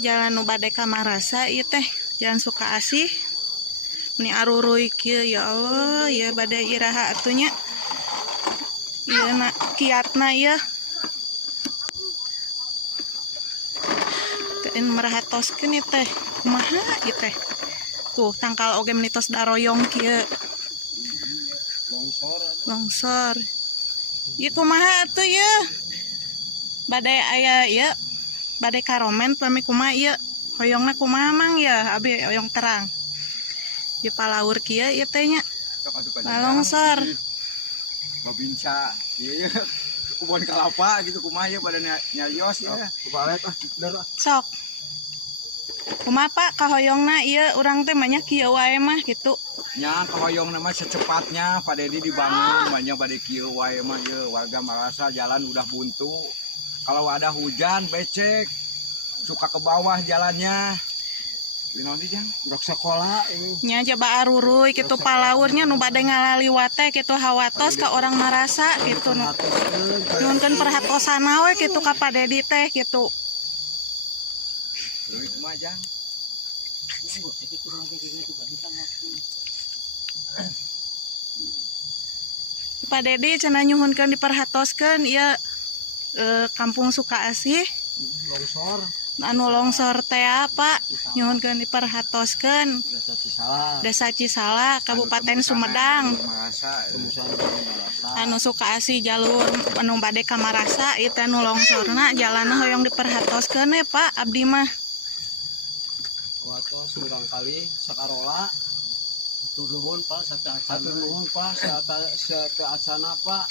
Jalan nu bade ka Marasa ieu teh, Jalan Sukaasih. Ini aruruy kieu ya Allah, ya bade iraha atunya. Ieu na kiatna ieu. Keun merahatoskeun ieu teh. Kumaha ieu teh? Tuh, tangkal oge menitos daroyong kieu. Longsor. Ieu kumaha atuh ieu? Bade aya ieu. Bade karomen pami kumaha ieu? Hoyongna kumaha mang ya? Abi hoyong terang. Di palaur kieu ieu teh nya. Longsor. Babinca ieu kebun kelapa gitu kumaha ya pada nyarios ya. Kupalet bener. Sok. Kumaha Pak kahoyongna ieu urang teh mah nya kieu wae mah gitu. Nya kahoyongna mah secepatnya Pak Dedi dibangun banyak pada kieu wae mah ieu warga merasa jalan udah buntu. Kalau ada hujan becek suka ke bawah jalannya. Lino di jang rok sekolah Nya coba aruruy kitu palaurnya nu bade ngalaliwat teh kitu hawatos ka orang Marasa kitu nu. Nuhunkeun perhatosana we kitu ka Pak Dedi teh kitu. Leuwih kumaha jang? Pak Dedi cenah nyuhunkeun diperhatoskeun ieu Kampung Sukaasih Longsor anu longsor teh Pak nyuhunkeun diperhatoskeun Desa Cisala Kabupaten Sumedang anu Sukaasih jalur anu bade ka Marasa ieu teh anu longsorna jalanna hoyong diperhatoskeun we Pak abdi mah watos urang kali sakarola turun Pak satu nuhun Pak satu acana Pak